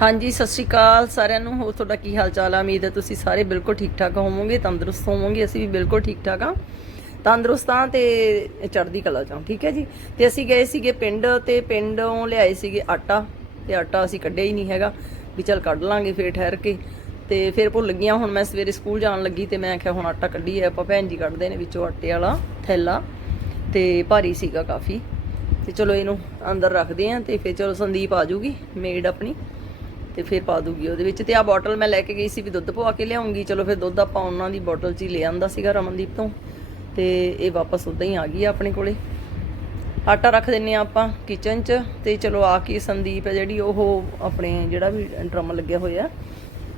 ਹਾਂਜੀ, ਸਤਿ ਸ਼੍ਰੀ ਅਕਾਲ ਸਾਰਿਆਂ ਨੂੰ। ਹੋਰ ਤੁਹਾਡਾ ਕੀ ਹਾਲ ਚਾਲ ਆ? ਉਮੀਦ ਹੈ ਤੁਸੀਂ ਸਾਰੇ ਬਿਲਕੁਲ ਠੀਕ ਠਾਕ ਹੋਵੋਗੇ, ਤੰਦਰੁਸਤ ਹੋਵੋਗੇ। ਅਸੀਂ ਵੀ ਬਿਲਕੁਲ ਠੀਕ ਠਾਕ ਆ ਤੰਦਰੁਸਤ ਆ ਤੇ ਚੜ੍ਹਦੀ ਕਲਾ ਚੋਂ ਠੀਕ ਹੈ ਜੀ? ਤੇ ਅਸੀਂ ਗਏ ਸੀਗੇ ਪਿੰਡ ਤੇ ਪਿੰਡੋਂ ਲਿਆਏ ਸੀਗੇ ਆਟਾ ਤੇ ਆਟਾ ਅਸੀਂ ਕੱਢਿਆ ਹੀ ਨਹੀਂ ਹੈਗਾ। ਵੀ ਚੱਲ ਕੱਢ ਲਾਂਗੇ ਫੇਰ ਠਹਿਰ ਕੇ। ਤੇ ਫਿਰ ਭੁੱਲ ਗਈਆਂ, ਹੁਣ ਮੈਂ ਸਵੇਰੇ ਸਕੂਲ ਜਾਣ ਲੱਗੀ ਤੇ ਮੈਂ ਆਖਿਆ ਹੁਣ ਆਟਾ ਕੱਢੀਏ ਆਪਾਂ ਭੈਣ ਜੀ ਕੱਢਦੇ ਨੇ ਵਿੱਚੋਂ ਆਟੇ ਵਾਲਾ ਥੈਲਾ ਤੇ ਭਾਰੀ ਸੀਗਾ ਕਾਫੀ। ਤੇ ਚਲੋ ਇਹਨੂੰ ਅੰਦਰ ਰੱਖਦੇ ਆਂ ਤੇ ਫਿਰ ਚਲੋ ਸੰਦੀਪ ਆ ਜੂਗੀ ਮੇਡ ਆਪਣੀ। ਤੇ ਫਿਰ ਪਾ ਦੂਗੀ ਉਹਦੇ ਵਿੱਚ। ਤੇ ਆ ਬੋਟਲ ਮੈਂ ਲੈ ਕੇ ਗਈ ਸੀ ਵੀ ਦੁੱਧ ਪਵਾ ਕੇ ਲਿਆਉਂਗੀ। ਚਲੋ ਫਿਰ ਦੁੱਧ ਆਪਾਂ ਉਹਨਾਂ ਦੀ ਬੋਟਲ 'ਚ ਹੀ ਲੈ ਆਂਦਾ ਸੀਗਾ ਰਮਨਦੀਪ ਤੋਂ। ਤੇ ਇਹ ਵਾਪਸ ਉਦਾਂ ਹੀ ਆ ਗਈ ਆਪਣੇ ਕੋਲੇ। ਆਟਾ ਰੱਖ ਦਿੰਨੇ ਆ ਆਪਾਂ ਕਿਚਨ 'ਚ ਤੇ ਚਲੋ ਆ ਕੇ ਸੰਦੀਪ ਹੈ ਜਿਹੜੀ ਉਹ ਆਪਣੇ ਜਿਹੜਾ ਵੀ ਡਰਮ ਲੱਗਿਆ ਹੋਇਆ,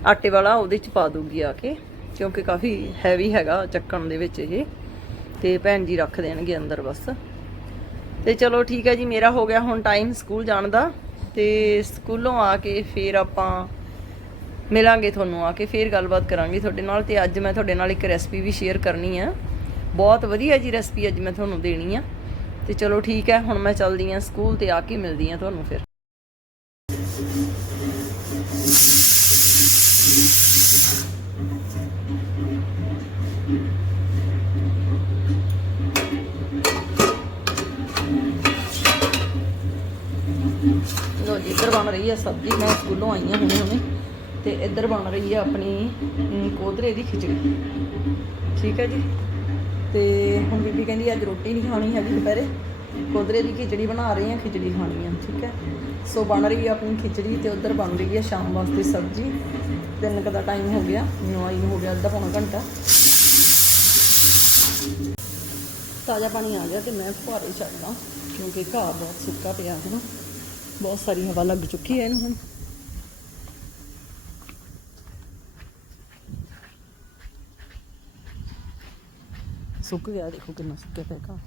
ਆਟੇ ਵਾਲਾ ਉਹਦੇ 'ਚ ਪਾ ਦੂਗੀ ਆ ਕੇ, ਕਿਉਂਕਿ ਕਾਫੀ ਹੈਵੀ ਹੈਗਾ ਚੱਕਣ ਦੇ ਵਿੱਚ ਇਹ। ਤੇ ਭੈਣ ਜੀ ਰੱਖ ਦੇਣਗੇ ਅੰਦਰ ਬਸ। ਤੇ ਚਲੋ ਠੀਕ ਹੈ ਜੀ, ਮੇਰਾ ਹੋ ਗਿਆ ਹੁਣ ਟਾਈਮ ਸਕੂਲ ਜਾਣ ਦਾ। ਤੇ ਸਕੂਲੋਂ ਆ ਕੇ ਫਿਰ ਆਪਾਂ ਮਿਲਾਂਗੇ ਤੁਹਾਨੂੰ ਆ ਕੇ, ਫਿਰ ਗੱਲਬਾਤ ਕਰਾਂਗੇ ਤੁਹਾਡੇ ਨਾਲ ਤੇ ਅੱਜ ਮੈਂ ਤੁਹਾਡੇ ਨਾਲ ਇੱਕ ਰੈਸਪੀ ਵੀ ਸ਼ੇਅਰ ਕਰਨੀ ਆ। ਬਹੁਤ ਵਧੀਆ ਜੀ ਰੈਸਪੀ ਅੱਜ ਮੈਂ ਤੁਹਾਨੂੰ ਦੇਣੀ ਆ। ਤੇ ਚਲੋ ਠੀਕ ਹੈ, ਹੁਣ ਮੈਂ ਚੱਲਦੀ ਆ ਸਕੂਲ ਤੇ ਆ ਕੇ ਮਿਲਦੀ ਆ ਤੁਹਾਨੂੰ ਫਿਰ ਲੋ ਜੀ ਇੱਧਰ ਬਣ ਰਹੀ ਹੈ ਸਬਜ਼ੀ, ਮੈਂ ਸਕੂਲੋਂ ਆਈ ਹਾਂ ਹੁਣੇ ਹੁਣੇ, ਤੇ ਇੱਧਰ ਬਣ ਰਹੀ ਹੈ ਆਪਣੀ ਕੋਧਰੇ ਦੀ ਖਿਚੜੀ। ਠੀਕ ਹੈ ਜੀ? ਤੇ ਹੁਣ ਬੀਬੀ ਕਹਿੰਦੀ ਅੱਜ ਰੋਟੀ ਨਹੀਂ ਖਾਣੀ ਹੈਗੀ ਦੁਪਹਿਰੇ। ਕੋਧਰੇ ਦੀ ਖਿਚੜੀ ਬਣਾ ਰਹੇ ਹਾਂ ਖਿਚੜੀ ਖਾਣੀ ਆ, ਠੀਕ ਹੈ ਸੋ ਬਣ ਰਹੀ ਹੈ ਆਪਣੀ ਖਿਚੜੀ ਤੇ ਉੱਧਰ ਬਣ ਰਹੀ ਹੈ ਸ਼ਾਮ ਵਾਸਤੇ ਸਬਜ਼ੀ। ਤਿੰਨ ਕੁ ਦਾ ਟਾਈਮ ਹੋ ਗਿਆ, ਮੈਨੂੰ ਆਈ ਹੋ ਗਿਆ ਅੱਧਾ ਪੌਣਾ ਘੰਟਾ। ਤਾਜ਼ਾ ਪਾਣੀ ਆ ਗਿਆ ਤੇ ਮੈਂ ਫੁਹਾਰੇ ਛੱਡਦਾ, ਕਿਉਂਕਿ ਘਾਹ ਬਹੁਤ ਸੁੱਕਾ ਪਿਆ ਹੈ ਨਾ। ਬਹੁਤ ਸਾਰੀ ਹਵਾ ਲੱਗ ਚੁੱਕੀ ਹੈ ਇਹਨੂੰ ਹੁਣ ਸੁੱਕ ਗਿਆ ਦੇਖੋ ਕਿੰਨਾ ਸੁੱਕਿਆ ਪਿਆ ਘਾਹ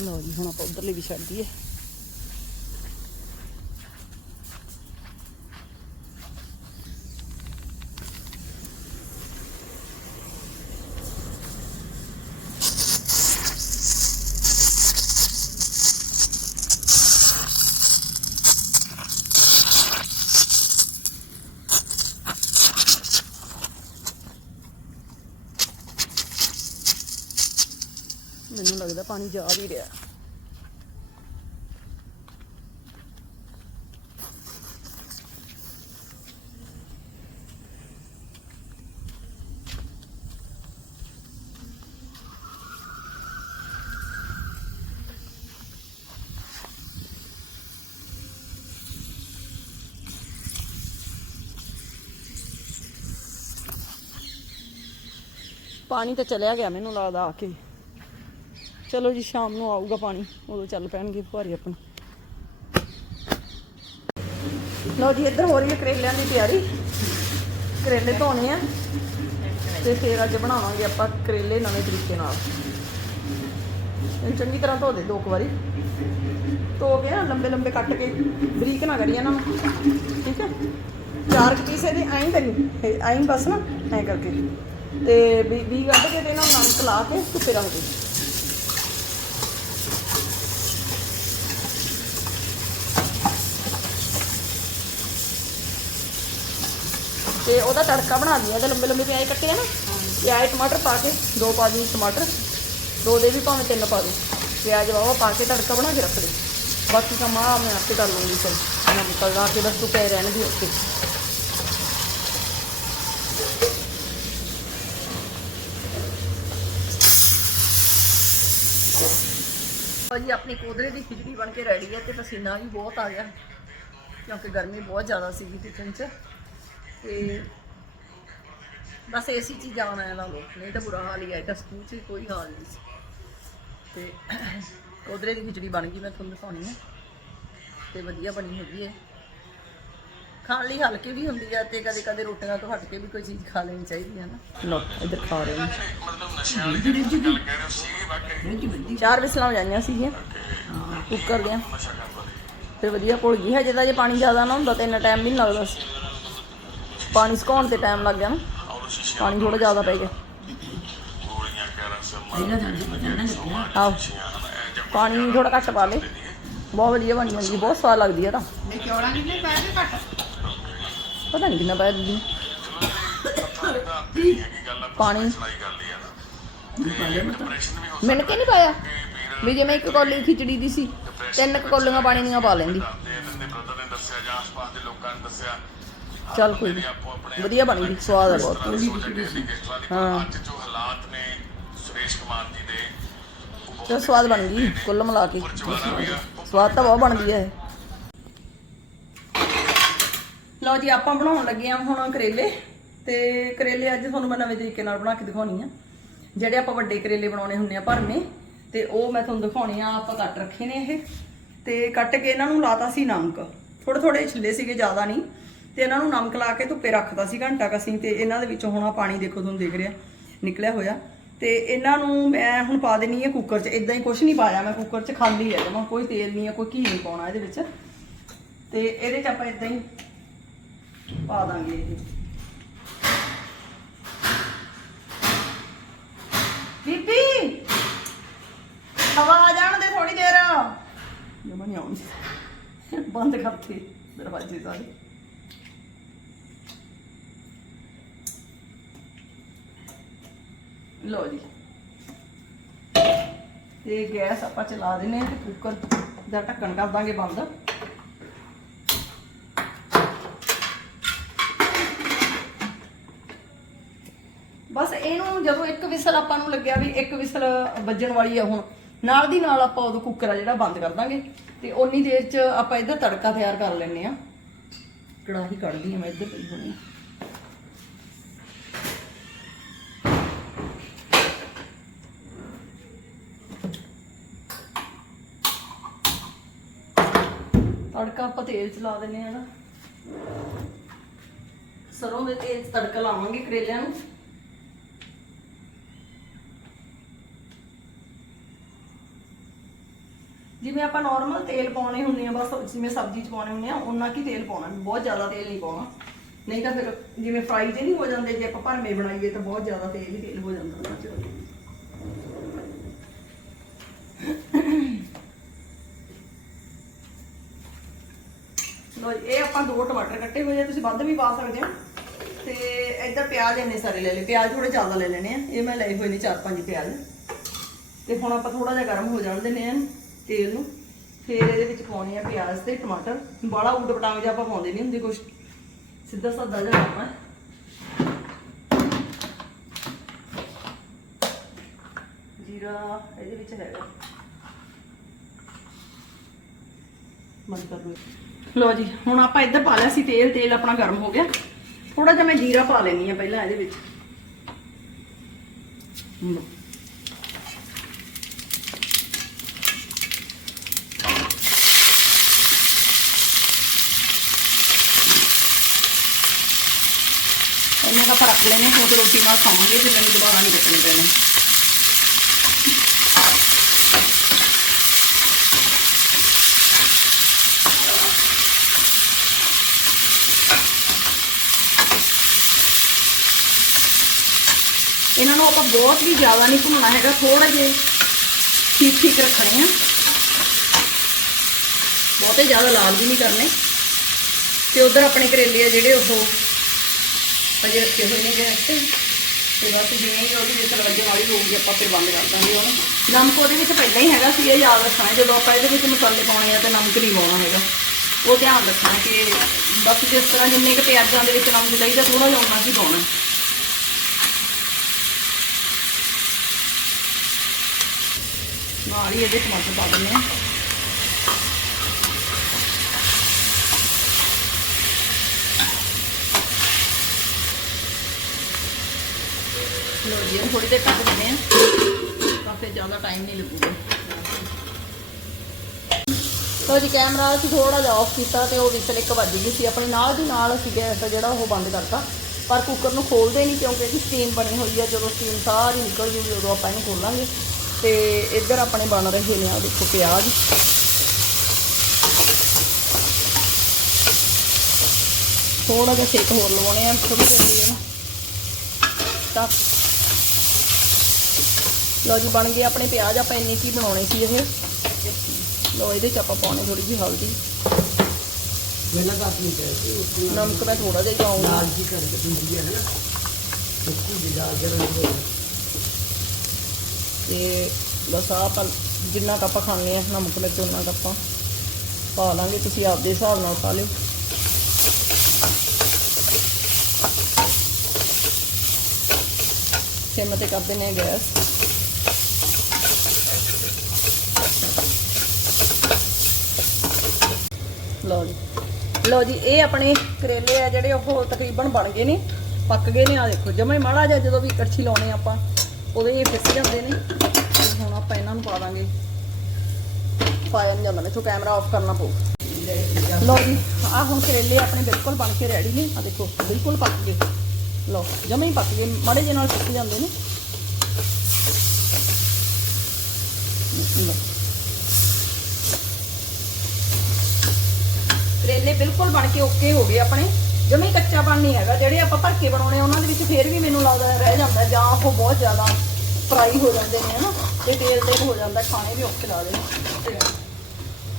ਲਓ ਜੀ ਹੁਣ ਆਪਾਂ ਉਧਰਲੇ ਵੀ ਮੈਨੂੰ ਲੱਗਦਾ ਪਾਣੀ ਜਾ ਵੀ ਰਿਹਾ। ਪਾਣੀ ਤਾਂ ਚਲਿਆ ਗਿਆ ਮੈਨੂੰ ਲੱਗਦਾ ਆ ਕੇ। ਚਲੋ ਜੀ, ਸ਼ਾਮ ਨੂੰ ਆਊਗਾ ਪਾਣੀ। ਉਦੋਂ ਚੱਲ ਪੈਣਗੇ ਫੁਹਾਰੇ ਆਪਣੇ। ਲਓ ਜੀ, ਇੱਧਰ ਹੋ ਰਹੀ ਹੈ ਕਰੇਲਿਆਂ ਦੀ ਤਿਆਰੀ। ਕਰੇਲੇ ਧੋਣੇ ਆ। ਤੇ ਫਿਰ ਅੱਜ ਬਣਾਵਾਂਗੇ ਆਪਾਂ ਕਰੇਲੇ ਨਵੇਂ ਤਰੀਕੇ ਨਾਲ। ਇਹਨੂੰ ਚੰਗੀ ਤਰ੍ਹਾਂ ਧੋ ਦੇ ਦੋ ਕੁ ਵਾਰੀ। ਧੋ ਕੇ ਨਾ ਲੰਬੇ ਲੰਬੇ ਕੱਟ ਕੇ, ਬਰੀਕ ਨਾ ਕਰੀਏ ਇਹਨਾਂ ਨੂੰ। ਠੀਕ ਹੈ? ਚਾਰ ਕੁ ਪੀਸ ਇਹਦੇ, ਐਂ ਕਰੀ। ਐਂ ਬਸ ਨਾ, ਐਂ ਕਰਕੇ। ਤੇ ਵੀ ਕੱਢ ਕੇ ਤੇ ਇਹਨਾਂ ਨੂੰ ਨਮਕ ਲਾ ਕੇ ਧੁੱਪੇ ਰੱਖ ਦੇ। ਤੇ ਉਹਦਾ ਤੜਕਾ ਬਣਾ ਦਿਆ ਇਹਦੇ ਲੰਬੇ ਲੰਬੇ ਪਿਆਜ਼ ਕੱਟੇ ਆ ਨਾ, ਪਿਆਜ਼, ਟਮਾਟਰ ਪਾ ਕੇ, ਦੋ ਪਾ ਦੀ ਟਮਾਟਰ, ਦੋ ਦੇ ਵੀ ਭਾਵੇਂ ਤਿੰਨ ਪਾ ਦੇ ਪਿਆਜ਼ ਵਾਵਾ ਪਾ ਕੇ ਤੜਕਾ ਬਣਾ ਕੇ ਰੱਖ ਦੇ। ਬਾਕੀ ਕੰਮ ਆ ਮੈਂ ਆਪੇ ਕਰ ਲੂੰਗੀ ਫਿਰ। ਮੈਂ ਨਿਕਲ ਕੇ ਬਸ ਤੂੰ ਪੈ ਰਹਿਣ ਦੀ ਉੱਤੇ ਭਾਜੀ ਆਪਣੀ ਕੋਦਰੇ ਦੀ ਖਿਚੜੀ ਬਣ ਕੇ ਰੈਡੀ ਹੈ ਤੇ ਪਸੀਨਾ ਵੀ ਬਹੁਤ ਆ ਗਿਆ। ਕਿਉਂਕਿ ਗਰਮੀ ਬਹੁਤ ਜ਼ਿਆਦਾ ਸੀਗੀ ਕਿਚਨ 'ਚ। ਤੇ ਬਸ ਏਸੀ 'ਚ ਹੀ ਜਾਣਾ ਹੈ ਲਾ ਲੋ ਨਹੀਂ ਤਾਂ ਬੁਰਾ ਹਾਲ ਹੀ ਹੈ ਤਾਂ ਸਕੂਲ 'ਚ ਕੋਈ ਹਾਲ ਨਹੀਂ ਸੀ। ਤੇ ਕੋਦਰੇ ਦੀ ਖਿਚੜੀ ਬਣ ਗਈ ਮੈਂ ਤੁਹਾਨੂੰ ਦਿਖਾਉਣੀ ਹੈ। ਤੇ ਵਧੀਆ ਬਣੀ ਹੈਗੀ ਹੈ। ਖਾਣ ਲਈ ਹਲਕੀ ਵੀ ਹੁੰਦੀ ਹੈ ਤੇ ਕਦੇ ਕਦੇ ਰੋਟੀਆਂ ਤੋਂ ਹਟ ਕੇ ਵੀ ਕੋਈ ਚੀਜ਼ ਖਾ ਲੈਣੀ ਚਾਹੀਦੀ ਹੈ ਨਾ। ਲੋ ਇੱਧਰ ਖਾ ਰਹੇ ਹਾਂ ਚਾਰ ਵਿਸਲਾਂ ਜਾਈਆਂ ਸੀਗੀਆਂ। ਕੁੱਕਰ ਦੀਆਂ। ਫਿਰ ਵਧੀਆ ਭੁੱਲ ਗਈ ਹਜੇ ਤਾਂ ਜੇ ਪਾਣੀ ਜ਼ਿਆਦਾ ਨਾ ਹੁੰਦਾ ਤਾਂ ਇੰਨਾ ਟਾਈਮ ਵੀ ਨਹੀਂ ਲੱਗਦਾ ਸੀ। ਪਾਣੀ ਸੁਕਾਉਣ ਤੇ ਟਾਈਮ ਲੱਗ ਗਿਆ ਨਾ। ਪਾਣੀ ਥੋੜਾ ਜ਼ਿਆਦਾ ਪੈ ਗਿਆ। ਆਓ ਪਾਣੀ ਥੋੜਾ ਘੱਟ ਪਾ ਲੈ। ਬਹੁਤ ਵਧੀਆ ਬਣੀ ਜਾਂਦੀ ਬਹੁਤ ਸਵਾਦ ਲੱਗਦੀ ਹੈ ਤਾਂ। ਪਾਇਆ ਕਿ ਪਤਾ ਨਹੀਂ ਕਿੰਨਾ ਪਾਇਆ ਦੀਦੀ ਪਾਣੀ। ਮਿਣ ਕੇ ਨਹੀਂ ਪਾਇਆ? ਵੀ ਜੇ ਮੈਂ ਇੱਕ ਕੌਲੀ ਖਿਚੜੀ ਦੀ ਸੀ, ਤਿੰਨ ਕੁ ਕੌਲੀਆਂ ਪਾਣੀ ਦੀਆਂ ਪਾ ਲੈਂਦੀ। ਚੱਲ ਕੋਈ ਨੀ। ਵਧੀਆ ਬਣ ਗਈ ਸਵਾਦ ਹੈ ਬਹੁਤ। ਹਾਂ। ਅੱਜ ਜੋ ਹਾਲਾਤ ਨੇ ਸੁਰੇਸ਼ ਕੁਮਾਰ ਜੀ ਦੇ ਚਲ ਸਵਾਦ ਬਣ ਗਈ ਕੁੱਲ ਮਿਲਾ ਕੇ। ਸਵਾਦ ਤਾਂ ਬਹੁਤ ਬਣਦੀ ਹੈ ਲਓ ਜੀ ਆਪਾਂ ਬਣਾਉਣ ਲੱਗੇ ਆ ਹੁਣ ਕਰੇਲੇ। ਤੇ ਕਰੇਲੇ ਅੱਜ ਤੁਹਾਨੂੰ ਮੈਂ ਨਵੇਂ ਤਰੀਕੇ ਨਾਲ ਬਣਾ ਕੇ ਦਿਖਾਉਣੀ ਆ। ਜਿਹੜੇ ਆਪਾਂ ਵੱਡੇ ਕਰੇਲੇ ਬਣਾਉਣੇ ਹੁੰਦੇ ਆ ਭਰਵੇਂ ਤੇ ਉਹ ਮੈਂ ਤੁਹਾਨੂੰ ਦਿਖਾਉਣੇ ਆ ਆਪਾਂ ਕੱਟ ਰੱਖੇ ਨੇ ਇਹ। ਤੇ ਕੱਟ ਕੇ ਇਹਨਾਂ ਨੂੰ ਲਾਤਾ ਸੀ ਨਮਕ। ਥੋੜੇ ਥੋੜੇ ਛਿੱਲੇ ਸੀਗੇ ਜ਼ਿਆਦਾ ਨਹੀਂ। ਤੇ ਇਹਨਾਂ ਨੂੰ ਨਮਕ ਲਾ ਕੇ ਧੁੱਪੇ ਰੱਖਦਾ ਸੀ ਘੰਟਾ ਕਸੀਂ ਤੇ ਇਹਨਾਂ ਦੇ ਵਿੱਚੋਂ ਹੁਣ ਆਹ ਪਾਣੀ ਦੇਖੋ ਤੁਹਾਨੂੰ ਦਿਖ ਰਿਹਾ, ਨਿਕਲਿਆ ਹੋਇਆ। ਤੇ ਇਹਨਾਂ ਨੂੰ ਮੈਂ ਹੁਣ ਪਾ ਦੇਣੀ ਹੈ ਕੁੱਕਰ 'ਚ ਇਦਾਂ ਹੀ ਕੁਝ ਨਹੀਂ ਪਾਇਆ ਮੈਂ ਕੁੱਕਰ 'ਚ, ਖਾਲੀ ਹੈ ਜਮਾ, ਕੋਈ ਤੇਲ ਨਹੀਂ ਹੈ ਕੋਈ ਘੀ ਨਹੀਂ ਪਾਉਣਾ ਇਹਦੇ ਵਿੱਚ। ਤੇ ਇਹਦੇ 'ਚ ਆਪਾਂ ਇਦਾਂ ਹੀ ਪਾ ਦਾਂਗੇ ਇਹ। ਬੀਬੀ! ਹਵਾ ਆ ਜਾਣ ਦੇ ਥੋੜੀ ਦੇਰ। ਜਮਾ ਨਹੀਂ ਆਉਣੀ। ਬੰਦ ਕਰਤੇ ਦਰਵਾਜ਼ੇ ਸਾਰੇ। ਲਓ ਜੀ। ਤੇ ਗੈਸ ਆਪਾਂ ਚਲਾ ਦਿੰਨੇ ਤੇ ਕੁੱਕਰ ਦਾ ਢੱਕਣ ਕਰ ਦਾਂਗੇ ਬੰਦ। ਬਸ ਇਹਨੂੰ ਜਦੋਂ ਇੱਕ ਵਿਸਲ ਆਪਾਂ ਨੂੰ ਲੱਗਿਆ ਵੀ ਇੱਕ ਵਿਸਲ ਵੱਜਣ ਵਾਲੀ ਆ ਹੁਣ, ਨਾਲ ਦੀ ਨਾਲ ਆਪਾਂ ਉਦੋਂ ਕੁੱਕਰ ਆ ਜਿਹੜਾ ਬੰਦ ਕਰ ਦਾਂਗੇ। ਤੇ ਓਨੀ ਦੇਰ ਚ ਆਪਾਂ ਇੱਧਰ ਤੜਕਾ ਤਿਆਰ ਕਰ ਲੈਣੇ ਆ ਕੜਾਹੀ ਕੱਢਦੀ ਆ ਮੈਂ ਇੱਧਰ ਪਈ ਹੋਣੀ ਤੜਕਾ ਆਪਾਂ ਤੇਲ ਚ ਲਾ ਦਿੰਨੇ ਆ ਨਾ। ਸਰੋਂ ਦੇ ਤੇਲ 'ਚ ਤੜਕਾ ਲਾਵਾਂਗੇ ਕਰੇਲਿਆਂ ਨੂੰ। ਜਿਵੇਂ ਆਪਾਂ ਨਾਰਮਲ ਤੇਲ ਪਾਉਣੇ ਹੁੰਦੇ ਆ, ਬਸ ਜਿਵੇਂ ਸਬਜ਼ੀ 'ਚ ਪਾਉਣੇ ਹੁੰਦੇ ਆ ਉਹਨਾਂ ਕੀ ਤੇਲ ਪਾਉਣਾ, ਬਹੁਤ ਜ਼ਿਆਦਾ ਤੇਲ ਨਹੀਂ ਪਾਉਣਾ। ਨਹੀਂ ਤਾਂ ਫਿਰ ਜਿਵੇਂ ਫਰਾਈ ਜੇ ਨਹੀਂ ਹੋ ਜਾਂਦੇ, ਜੇ ਆਪਾਂ ਭਰਮੇ ਬਣਾਈਏ ਤਾਂ ਬਹੁਤ ਜ਼ਿਆਦਾ ਤੇਲ ਹੀ ਤੇਲ ਹੋ ਜਾਂਦਾ। ਉਹਨਾਂ 'ਚ ਲੋ ਇਹ ਆਪਾਂ ਦੋ ਟਮਾਟਰ ਕੱਟੇ ਹੋਏ ਆ, ਤੁਸੀਂ ਵੱਧ ਵੀ ਪਾ ਸਕਦੇ ਹੋ। ਤੇ ਇੱਧਰ ਪਿਆਜ਼ ਇੰਨੇ ਸਾਰੇ ਲੈ ਲਏ, ਪਿਆਜ਼ ਥੋੜੇ ਜ਼ਿਆਦਾ ਲੈ ਲੈਣੇ ਆ, ਇਹ ਮੈਂ ਲਏ ਹੋਏ ਨੇ ਚਾਰ ਪੰਜ ਪਿਆਜ਼। ਤੇ ਹੁਣ ਆਪਾਂ ਥੋੜਾ ਜਿਹਾ ਗਰਮ ਹੋ ਜਾਣ ਦਿੰਨੇ ਆ ਤੇਲ ਨੂੰ, ਫਿਰ ਇਹਦੇ ਵਿੱਚ ਪਾਉਣੇ ਆ ਪਿਆਜ਼ ਤੇ ਟਮਾਟਰ। ਬਾਲਾ ਉਲਟ ਪਟਾਂਗ ਜਿਹਾ ਆਪਾਂ ਪਾਉਂਦੇ ਨਹੀਂ ਹੁੰਦੇ ਕੁਝ ਸਿੱਧਾ ਸਾਦਾ ਜਿਹਾ ਕੰਮ ਜੀਰਾ ਇਹਦੇ ਵਿੱਚ ਹੈਗਾ। ਬੰਦ ਲੋ ਜੀ, ਹੁਣ ਆਪਾਂ ਇੱਧਰ ਪਾ ਲਿਆ ਸੀ ਤੇਲ ਤੇਲ ਆਪਣਾ ਗਰਮ ਹੋ ਗਿਆ। ਥੋੜਾ ਜਿਹਾ ਮੈਂ ਜੀਰਾ ਪਾ ਲੈਣੀ ਆ ਪਹਿਲਾਂ ਇਹਦੇ ਵਿੱਚ। ਇਹਨਾਂ ਦਾ ਆਪਾਂ ਰੱਖ ਲੈਣੇ ਕਿਉਂਕਿ ਰੋਟੀ ਨਾਲ ਖਾਵਾਂਗੇ ਤੇ ਮੈਨੂੰ ਦੁਬਾਰਾ ਨਹੀਂ ਕੱਟਣੇ ਪੈਣੇ। ਇਹਨਾਂ ਨੂੰ ਆਪਾਂ ਬਹੁਤ ਵੀ ਜ਼ਿਆਦਾ ਨਹੀਂ ਭੁੰਨਣਾ ਹੈਗਾ ਥੋੜਾ ਜਿਹਾ ਠੀਕ ਠੀਕ ਰੱਖਣੇ ਆ। ਬਹੁਤੇ ਜ਼ਿਆਦਾ ਲਾਲ ਵੀ ਨਹੀਂ ਕਰਨੇ। ਤੇ ਉਧਰ ਆਪਣੇ ਕਰੇਲੇ ਆ ਜਿਹੜੇ ਉਹ ਅਜੇ ਰੱਖੇ ਹੋਏ ਨੇ ਗੈਸ ਤੇ। ਤੇ ਬਸ ਜਿਵੇਂ ਹੀ ਉਹਦੀ ਵਿਸਲ ਵੱਜਣ ਵਾਲੀ ਹੋਊਗੀ ਆਪਾਂ ਫਿਰ ਬੰਦ ਕਰ ਦਾਂਗੇ ਉਹਨੂੰ। ਨਮਕ ਉਹਦੇ ਵਿੱਚ ਪਹਿਲਾਂ ਹੀ ਹੈਗਾ ਸੀ, ਇਹ ਯਾਦ ਰੱਖਣਾ, ਜਦੋਂ ਆਪਾਂ ਇਹਦੇ ਵਿੱਚ ਮਸਾਲੇ ਪਾਉਣੇ ਆ ਤਾਂ ਨਮਕ ਨਹੀਂ ਪਾਉਣਾ ਹੈਗਾ। ਉਹ ਧਿਆਨ ਰੱਖਣਾ ਕਿ ਬਸ ਜਿਸ ਤਰ੍ਹਾਂ ਜਿੰਨੇ ਕੁ ਪਿਆਜ਼ਾਂ ਦੇ ਵਿੱਚ ਨਮਕ ਚਾਹੀਦਾ ਥੋੜਾ ਜਿਹਾ ਉਨਾ ਹੀ ਪਾਉਣਾ। ਨਾਲ ਹੀ ਇਹਦੇ ਟਮਾਟਰ ਪਾ ਦਿੰਦੇ ਆ ਲੋ ਜੀ ਥੋੜੀ ਦੇਰ ਢੱਕ ਦਿੰਦੇ ਆ ਤਾਂ ਫਿਰ ਜ਼ਿਆਦਾ ਟਾਈਮ ਨਹੀਂ ਲੱਗੂਗਾ। ਲੋ ਜੀ ਕੈਮਰਾ ਅਸੀਂ ਥੋੜਾ ਜਿਹਾ ਆਫ ਕੀਤਾ ਤੇ ਉਹ ਵਿਸਲ ਇੱਕ ਵੱਜ ਗਈ ਸੀ। ਆਪਣੇ ਨਾਲ ਦੀ ਨਾਲ ਅਸੀਂ ਗੈਸ ਜਿਹੜਾ ਉਹ ਬੰਦ ਕਰਤਾ। ਪਰ ਕੁੱਕਰ ਨੂੰ ਖੋਲਦੇ ਨਹੀਂ ਕਿਉਂਕਿ ਇਹਦੀ ਸਟੀਮ ਬਣੀ ਹੋਈ ਹੈ ਜਦੋਂ ਸਟੀਮ ਸਾਰੀ ਨਿਕਲ ਜੂਗੀ, ਉਦੋਂ ਆਪਾਂ ਇਹਨੂੰ ਖੋਲਾਂਗੇ। ਤੇ ਇੱਧਰ ਆਪਣੇ ਬਣ ਰਹੇ ਨੇ ਆ ਦੇਖੋ ਪਿਆਜ਼। ਥੋੜਾ ਜਿਹਾ ਸੇਕ ਹੋਰ ਲਵਾਉਣੇ ਆ ਥੋੜੀ ਦੇਰ ਲਈ ਲਓ ਜੀ ਬਣ ਗਏ ਆਪਣੇ ਪਿਆਜ਼ ਆਪਾਂ ਇੰਨੇ ਕੀ ਬਣਾਉਣੇ ਸੀ ਇਹ? ਲਓ ਇਹਦੇ ਚ ਆਪਾਂ ਪਾਉਣੇ ਥੋੜੀ ਜਿਹੀ ਹਲਦੀ। ਪਹਿਲਾਂ ਤਾਂ ਆਪਣੀ ਨੂੰ ਨਮਕ ਮੈਂ ਥੋੜਾ ਜਿਹਾ ਹੀ ਪਾਉਂਗੀ। ਲਾਲ ਜੀ ਕਰਕੇ ਦਿੰਦੀ ਹੈ ਨਾ ਸੁੱਕੀ ਦੀ ਦਾਲ ਦੇ ਰੰਗ ਤੇ ਬਸ ਆਹ ਆਪਾਂ ਜਿੰਨਾ ਕੁ ਆਪਾਂ ਖਾਣੇ ਆ ਨਮਕ, ਮਿਰਚ, ਉਹਨਾਂ ਕੁ ਆਪਾਂ ਪਾ ਲਾਂਗੇ, ਤੁਸੀਂ ਆਪਦੇ ਹਿਸਾਬ ਨਾਲ ਪਾ ਲਿਓ। ਸਿਮ ਤੇ ਕਰ ਦਿੰਦੇ ਗੈਸ। ਲਓ ਜੀ। ਲਓ ਜੀ, ਇਹ ਆਪਣੇ ਕਰੇਲੇ ਆ ਜਿਹੜੇ ਉਹ ਤਕਰੀਬਨ ਬਣ ਗਏ ਨੇ, ਪੱਕ ਗਏ ਨੇ। ਆ ਦੇਖੋ, ਜਮਾ ਹੀ ਮਾੜਾ ਜਿਹਾ ਜਦੋਂ ਵੀ ਕੜਛੀ ਲਾਉਣੇ ਆਪਾਂ। ਉਦੋਂ ਹੀ ਇਹ ਫਿਸ ਜਾਂਦੇ ਨੇ। ਤੇ ਹੁਣ ਆਪਾਂ ਇਹਨਾਂ ਨੂੰ ਪਾ ਦਾਂਗੇ। ਪਾਇਆ ਨਹੀਂ ਜਾਂਦਾ ਮੈਥੋਂ ਕੈਮਰਾ ਆਫ ਕਰਨਾ ਪਊ ਲਓ ਜੀ, ਆਹ ਹੁਣ ਕਰੇਲੇ ਆਪਣੇ ਬਿਲਕੁਲ ਬਣ ਕੇ ਰੈਡੀ ਨੇ। ਆ ਦੇਖੋ, ਬਿਲਕੁਲ ਪੱਕ ਗਏ। ਲਓ, ਜਮਾ ਹੀ ਪੱਕ ਗਏ, ਮਾੜੇ ਜਿਹੇ ਨਾਲ ਸੁੱਕ ਜਾਂਦੇ ਨੇ। ਲਓ। ਕਰੇਲੇ ਬਿਲਕੁਲ ਬਣ ਕੇ ਓਕੇ ਹੋ ਗਏ ਆਪਣੇ। ਜਮੇ ਕੱਚਾਪਣ ਨਹੀਂ ਹੈਗਾ। ਜਿਹੜੇ ਆਪਾਂ ਭਰ ਕੇ ਬਣਾਉਣੇ ਆ, ਉਹਨਾਂ ਦੇ ਵਿੱਚ ਫੇਰ ਵੀ ਮੈਨੂੰ ਲੱਗਦਾ ਰਹਿ ਜਾਂਦਾ ਜਾਂ ਉਹ ਬਹੁਤ ਜ਼ਿਆਦਾ ਫਰਾਈ ਹੋ ਜਾਂਦੇ ਨੇ ਹਨਾ? ਤੇ ਤੇਲ ਤੇਲ ਹੋ ਜਾਂਦਾ ਖਾਣੇ ਵੀ ਔਖੇ ਲੱਗਦੇ ਨੇ।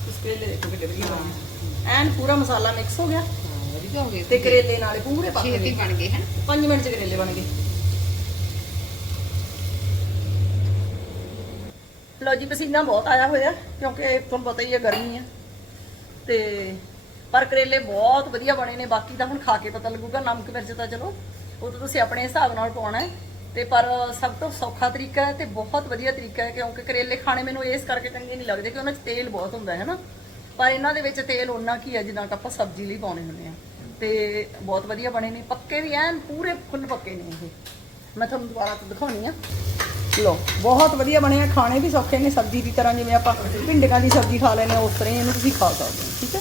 ਇਸ ਕਰੇਲੇ ਦੇਖੋ ਕਿੱਡੇ ਵਧੀਆ ਬਣੇ ਐਨ ਪੂਰਾ ਮਸਾਲਾ ਮਿਕਸ ਹੋ ਗਿਆ। ਵਧੀਆ ਹੋ ਗਏ ਤੇ ਕਰੇਲੇ ਨਾਲੇ ਪੂਰੇ ਪੱਕ ਗਏ। ਬਣ ਗਏ ਹਨ? 5 ਮਿੰਟ ਚ ਕਰੇਲੇ ਬਣ ਗਏ। ਲਓ ਜੀ ਪਸੀਨਾ ਬਹੁਤ ਆਇਆ ਹੋਇਆ ਕਿਉਂਕਿ ਤੁਹਾਨੂੰ ਪਤਾ ਹੀ ਹੈ ਗਰਮੀ ਹੈ ਤੇ ਪਰ ਕਰੇਲੇ ਬਹੁਤ ਵਧੀਆ ਬਣੇ ਨੇ, ਬਾਕੀ ਤਾਂ ਹੁਣ ਖਾ ਕੇ ਪਤਾ ਲੱਗੂਗਾ, ਨਮਕ, ਮਿਰਚ ਤਾਂ ਚਲੋ, ਉਹ ਤਾਂ ਤੁਸੀਂ ਆਪਣੇ ਹਿਸਾਬ ਨਾਲ ਪਾਉਣਾ ਹੈ। ਤੇ ਪਰ ਸਭ ਤੋਂ ਸੌਖਾ ਤਰੀਕਾ ਹੈ ਤੇ ਬਹੁਤ ਵਧੀਆ ਤਰੀਕਾ ਹੈ, ਕਿਉਂਕਿ ਕਰੇਲੇ ਖਾਣੇ ਮੈਨੂੰ ਇਸ ਕਰਕੇ ਚੰਗੇ ਨਹੀਂ ਲੱਗਦੇ ਕਿ ਉਹਨਾਂ 'ਚ ਤੇਲ ਬਹੁਤ ਹੁੰਦਾ ਹੈ ਨਾ। ਪਰ ਇਹਨਾਂ ਦੇ ਵਿੱਚ ਤੇਲ ਉਹਨਾਂ ਕੀ ਹੈ ਜਿੰਨਾ ਕਿ ਆਪਾਂ ਸਬਜ਼ੀ ਲਈ ਪਾਉਣੇ ਹੁੰਦੇ ਆ ਤੇ ਬਹੁਤ ਵਧੀਆ ਬਣੇ ਨੇ, ਪੱਕੇ ਵੀ ਐਨ, ਪੂਰੇ ਫੁੱਲ ਪੱਕੇ ਨੇ ਇਹ। ਮੈਂ ਤੁਹਾਨੂੰ ਦੁਬਾਰਾ ਤੋਂ ਦਿਖਾਉਣੀ ਆ। ਲੋ ਬਹੁਤ ਵਧੀਆ ਬਣੇ ਆ, ਖਾਣੇ ਵੀ ਸੌਖੇ ਨੇ, ਸਬਜ਼ੀ ਦੀ ਤਰ੍ਹਾਂ ਜਿਵੇਂ ਆਪਾਂ ਭਿੰਡੀਆਂ ਦੀ ਸਬਜ਼ੀ ਖਾ ਲੈਂਦੇ ਆ ਉਸ ਤਰ੍ਹਾਂ ਹੀ ਇਹਨੂੰ ਤੁਸੀਂ ਖਾ ਸਕਦੇ ਹੋ, ਠੀਕ ਹੈ?